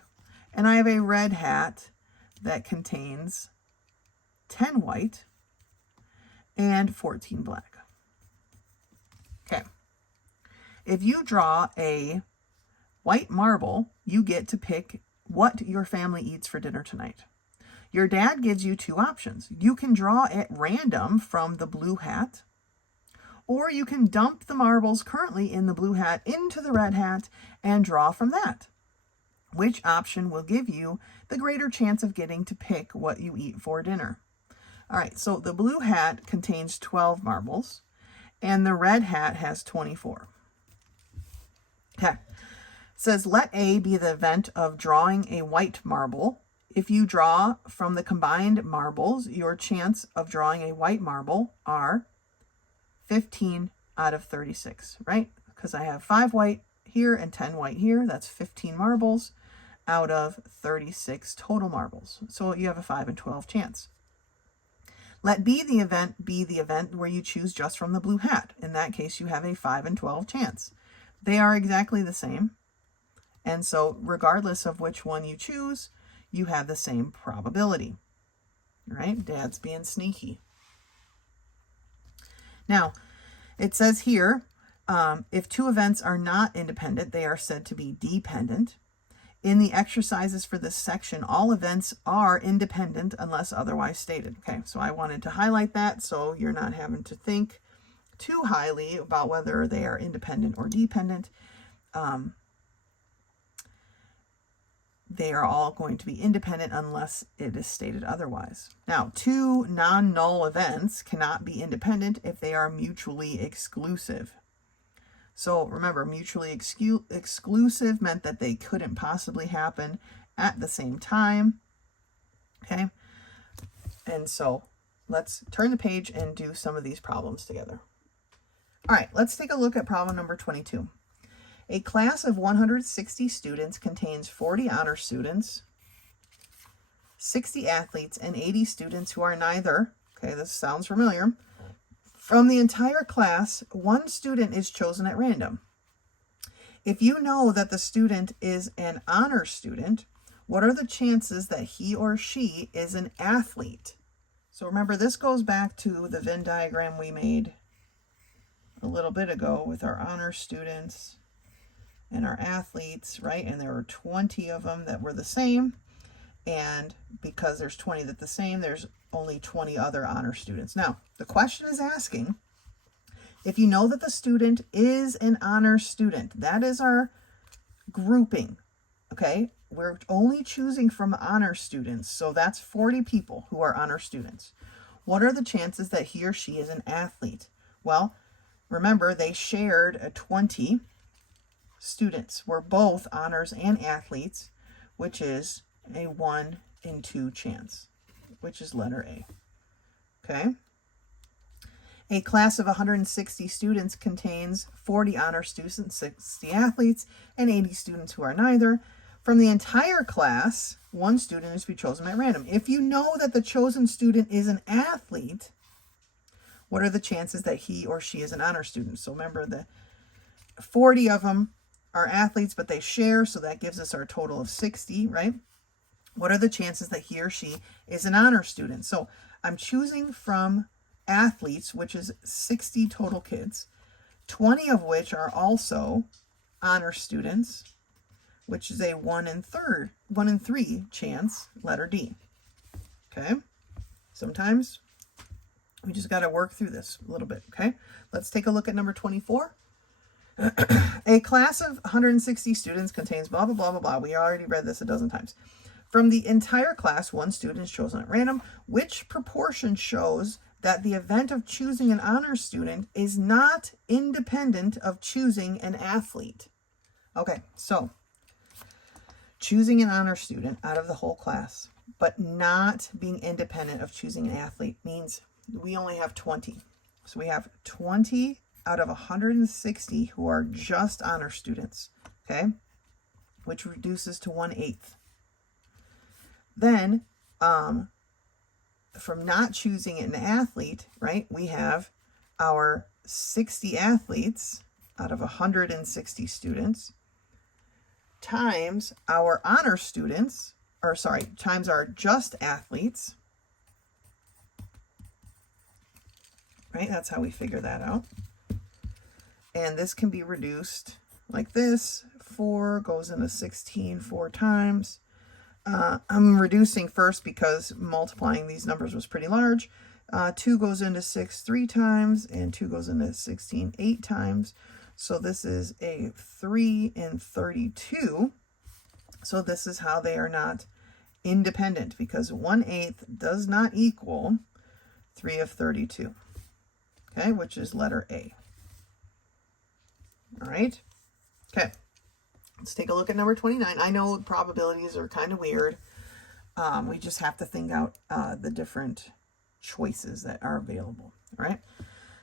And I have a red hat that contains 10 white and 14 black. Okay. If you draw a white marble, you get to pick what your family eats for dinner tonight. Your dad gives you 2 options. You can draw at random from the blue hat, or you can dump the marbles currently in the blue hat into the red hat and draw from that. Which option will give you the greater chance of getting to pick what you eat for dinner? All right, so the blue hat contains 12 marbles, and the red hat has 24. Okay. It says, let A be the event of drawing a white marble. If you draw from the combined marbles, your chance of drawing a white marble are 15 out of 36, right? Because I have 5 white here and 10 white here. That's 15 marbles out of 36 total marbles. So you have a 5 and 12 chance. Let B the event where you choose just from the blue hat. In that case, you have a 5 and 12 chance. They are exactly the same. And so regardless of which one you choose, you have the same probability. All right? Dad's being sneaky. Now, it says here, if 2 events are not independent, they are said to be dependent. In the exercises for this section, all events are independent unless otherwise stated. Okay, so I wanted to highlight that so you're not having to think too highly about whether they are independent or dependent. They are all going to be independent unless it is stated otherwise. Now, 2 non-null events cannot be independent if they are mutually exclusive. So remember, mutually exclusive meant that they couldn't possibly happen at the same time. Okay. And so let's turn the page and do some of these problems together. All right, let's take a look at problem number 22. A class of 160 students contains 40 honor students, 60 athletes, and 80 students who are neither. Okay, this sounds familiar. From the entire class, one student is chosen at random. If you know that the student is an honor student, what are the chances that he or she is an athlete? So remember, this goes back to the Venn diagram we made a little bit ago with our honor students and our athletes, right? And there were 20 of them that were the same. And because there's 20 that the same, there's only 20 other honor students. Now, the question is asking, if you know that the student is an honor student, that is our grouping, okay? We're only choosing from honor students, so that's 40 people who are honor students. What are the chances that he or she is an athlete? Well, remember, they shared a 20 students. We're both honors and athletes, which is a 1 in 2 chance, which is letter A. Okay. A class of 160 students contains 40 honor students, 60 athletes, and 80 students who are neither. From the entire class, one student is to be chosen at random. If you know that the chosen student is an athlete, what are the chances that he or she is an honor student? So remember, the 40 of them are athletes, but they share, so that gives us our total of 60, right? What are the chances that he or she is an honor student? So I'm choosing from athletes, which is 60 total kids, 20 of which are also honor students, which is a 1 in 3 chance, letter D. Okay. Sometimes we just got to work through this a little bit. Okay. Let's take a look at number 24. A class of 160 students contains blah, blah, blah, blah, blah. We already read this a dozen times. From the entire class, one student is chosen at random. Which proportion shows that the event of choosing an honor student is not independent of choosing an athlete? Okay, so choosing an honor student out of the whole class, but not being independent of choosing an athlete means we only have 20. So we have 20 out of 160 who are just honor students, okay? Which reduces to 1/8. Then, from not choosing an athlete, right, we have our 60 athletes out of 160 students times our honor students, or sorry, times our just athletes, right? That's how we figure that out. And this can be reduced like this. 4 goes into 16 4 times. I'm reducing first because multiplying these numbers was pretty large. 2 goes into 6 3 times, and 2 goes into 16 8 times. So this is a 3 in 32. So this is how they are not independent, because 1/8 does not equal 3 of 32. Okay, which is letter A. All right. Okay. Let's take a look at number 29. I know probabilities are kind of weird. We just have to think out the different choices that are available. All right.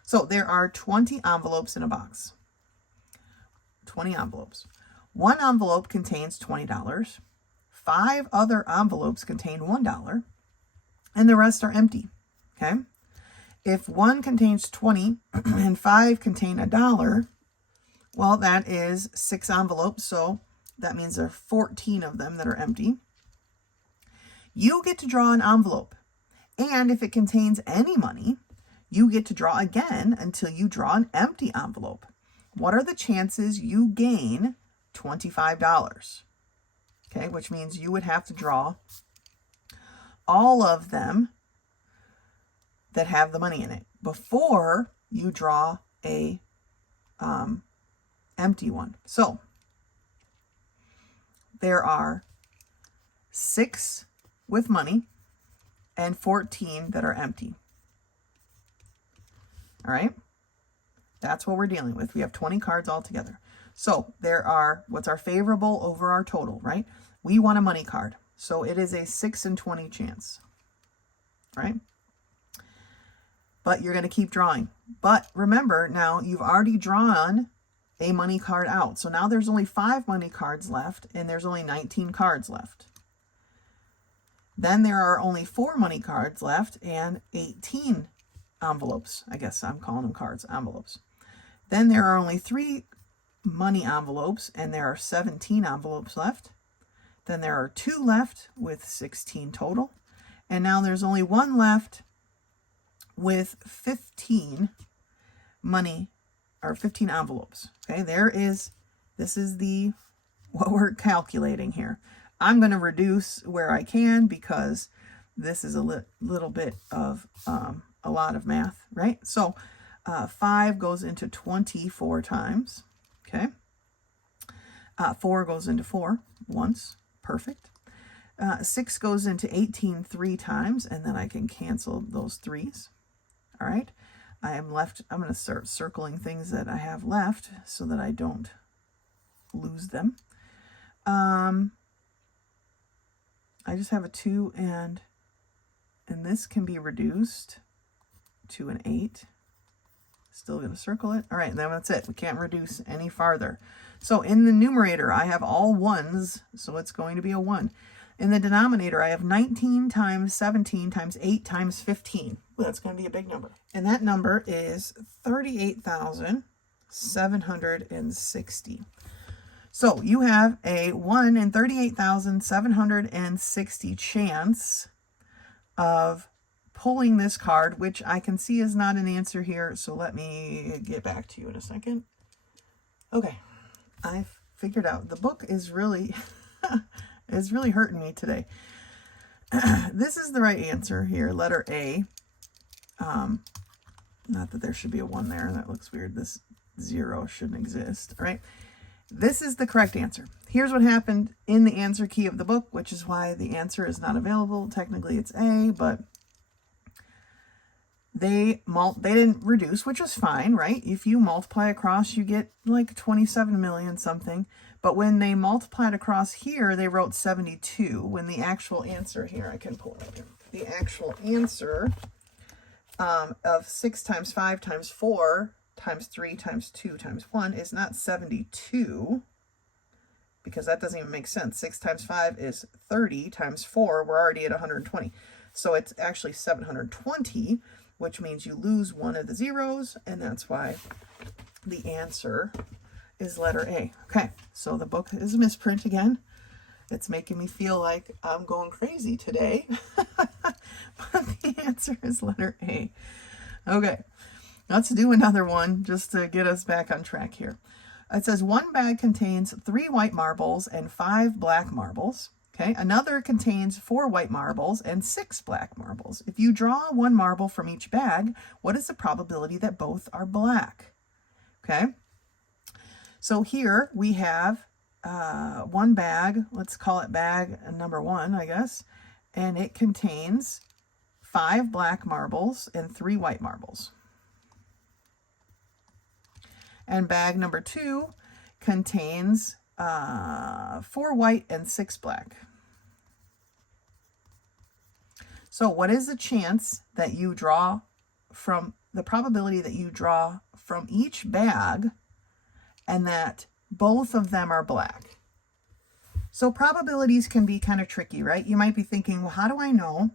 So there are 20 envelopes in a box. 20 envelopes. One envelope contains $20. 5 other envelopes contain $1. And the rest are empty. Okay. If one contains 20 and 5 contain $1, well, that is 6 envelopes, so that means there are 14 of them that are empty. You get to draw an envelope, and if it contains any money, you get to draw again until you draw an empty envelope. What are the chances you gain $25? Okay, which means you would have to draw all of them that have the money in it before you draw a empty one. So there are 6 with money and 14 that are empty. All right. That's what we're dealing with. We have 20 cards altogether. So what's our favorable over our total, right? We want a money card. So it is a 6 in 20 chance, right? But you're going to keep drawing. But remember, now you've already drawn a money card out. So now there's only 5 money cards left, and there's only 19 cards left. Then there are only 4 money cards left and 18 envelopes. I guess I'm calling them cards, envelopes. Then there are only 3 money envelopes, and there are 17 envelopes left. Then there are 2 left with 16 total. And now there's only 1 left with 15 money, or 15 envelopes. Okay, this is what we're calculating here. I'm going to reduce where I can because this is a little bit of a lot of math, right? So 5 goes into 24 times, okay? 4 goes into 4 once, perfect. 6 goes into 18 3 times, and then I can cancel those 3s, all right? I'm going to start circling things that I have left so that I don't lose them. I just have a 2 and this can be reduced to an 8. Still going to circle it. All right, and then that's it. We can't reduce any farther. So in the numerator, I have all 1s, so it's going to be a 1. In the denominator, I have 19 times 17 times 8 times 15. Well, that's going to be a big number. And that number is 38,760. So you have a 1 in 38,760 chance of pulling this card, which I can see is not an answer here. So let me get back to you in a second. Okay, I've figured out the book is really is really hurting me today. This is the right answer here, letter A. Not that there should be a 1 there. That looks weird. This 0 shouldn't exist. All right. This is the correct answer. Here's what happened in the answer key of the book, which is why the answer is not available. Technically it's A, but they didn't reduce, which is fine, right? If you multiply across, you get like 27 million something. But when they multiplied across here, they wrote 72. When the actual answer here, I can pull it up here. The actual answer of 6 times 5 times 4 times 3 times 2 times 1 is not 72, because that doesn't even make sense. 6 times 5 is 30 times 4, we're already at 120. So it's actually 720, which means you lose one of the zeros, and that's why the answer is letter A. Okay, so the book is a misprint again. It's making me feel like I'm going crazy today. But the answer is letter A. Okay. Let's do another one just to get us back on track here. It says 1 bag contains 3 white marbles and 5 black marbles. Okay, another contains 4 white marbles and 6 black marbles. If you draw 1 marble from each bag, what is the probability that both are black? Okay, so here we have 1 bag. Let's call it bag number 1, I guess. And it contains 5 black marbles and 3 white marbles. And bag number 2 contains 4 white and 6 black. So what is the chance that you draw from, the probability that you draw from each bag and that both of them are black? So probabilities can be kind of tricky, right? You might be thinking, well, how do I know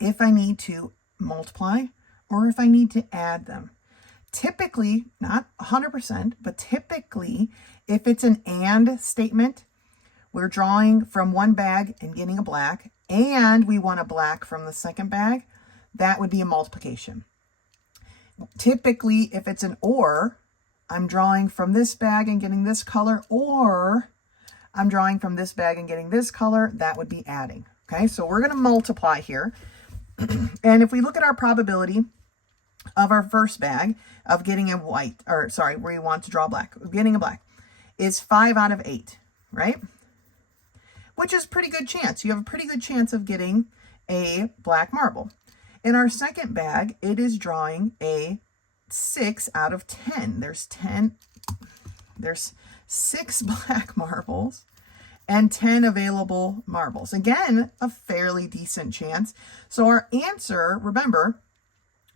if I need to multiply or if I need to add them? Typically, not 100%, but typically, if it's an and statement, we're drawing from one bag and getting a black, and we want a black from the second bag, that would be a multiplication. Typically, if it's an or, I'm drawing from this bag and getting this color, or I'm drawing from this bag and getting this color, that would be adding. Okay, so we're going to multiply here. And if we look at our probability of our first bag of getting a white, or sorry, where you want to draw black, getting a black, is 5 out of 8, right? Which is pretty good chance. You have a pretty good chance of getting a black marble. In our second bag, it is drawing a 6 out of 10. There's 6 black marbles and 10 available marbles. Again, a fairly decent chance. So our answer, remember,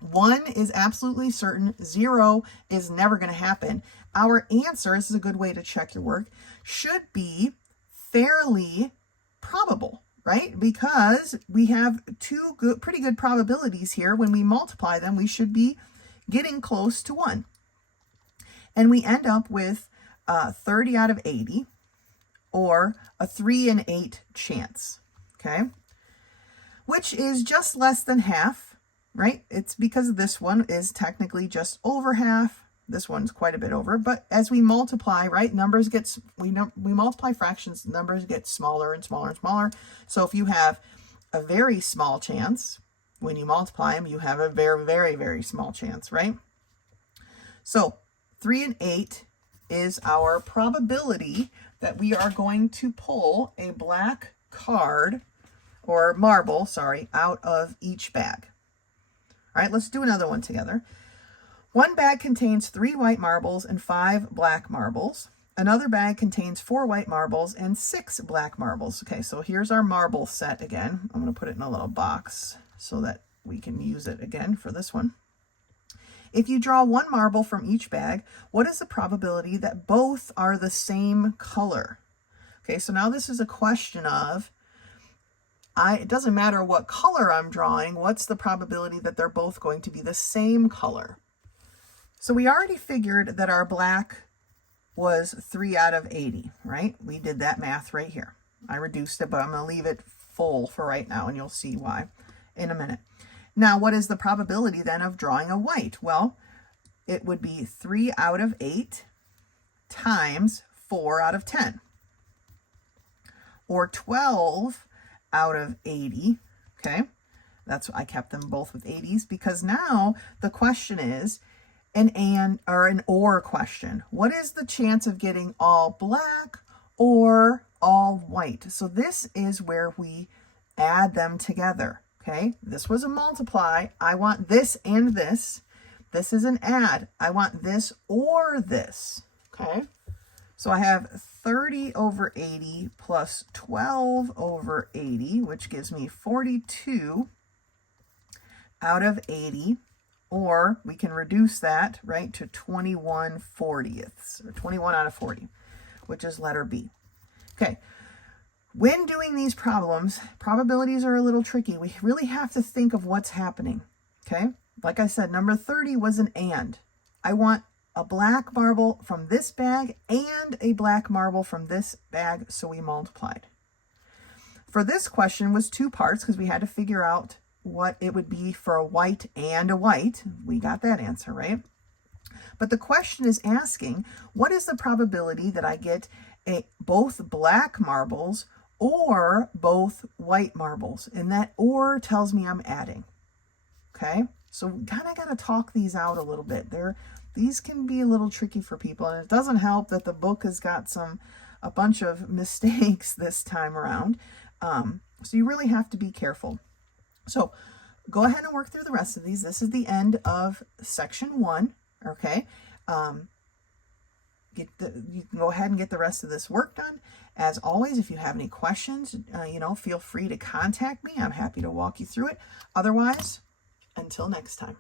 1 is absolutely certain, 0 is never going to happen. Our answer, this is a good way to check your work, should be fairly probable, right? Because we have pretty good probabilities here. When we multiply them, we should be getting close to 1. And we end up with 30 out of 80, or a 3 in 8 chance, okay? Which is just less than half, right? It's because this one is technically just over half. This one's quite a bit over, but as we multiply, right, numbers get, we multiply fractions, numbers get smaller and smaller and smaller. So if you have a very small chance, when you multiply them, you have a very, very, very small chance, right? So 3 in 8 is our probability that we are going to pull a black card, or marble, sorry, out of each bag. All right, let's do another one together. One bag contains 3 white marbles and 5 black marbles. Another bag contains 4 white marbles and 6 black marbles. Okay, so here's our marble set again. I'm going to put it in a little box so that we can use it again for this one. If you draw 1 marble from each bag, what is the probability that both are the same color? Okay, so now this is a question of, it doesn't matter what color I'm drawing, what's the probability that they're both going to be the same color? So we already figured that our black was 3 out of 80, right? We did that math right here. I reduced it, but I'm going to leave it full for right now, and you'll see why in a minute. Now, what is the probability then of drawing a white? Well, it would be 3 out of 8 times 4 out of 10, or 12 out of 80, okay? That's why I kept them both with 80s, because now the question is an or question. What is the chance of getting all black or all white? So this is where we add them together, okay? This was a multiply. I want this and this. This is an add. I want this or this, okay? So I have 30 over 80 plus 12 over 80, which gives me 42 out of 80. Or we can reduce that, right, to 21/40ths, or 21 out of 40, which is letter B. Okay, when doing these problems, probabilities are a little tricky. We really have to think of what's happening, okay? Like I said, number 30 was an and. I want a black marble from this bag and a black marble from this bag, so we multiplied. For this question was 2 parts because we had to figure out what it would be for a white and a white. We got that answer, right? But the question is asking, what is the probability that I get both black marbles or both white marbles? And that or tells me I'm adding, okay? So we kind of got to talk these out a little bit. These can be a little tricky for people, and it doesn't help that the book has got a bunch of mistakes this time around. So you really have to be careful. So go ahead and work through the rest of these. This is the end of section 1, okay? You can go ahead and get the rest of this work done. As always, if you have any questions, feel free to contact me. I'm happy to walk you through it. Otherwise, until next time.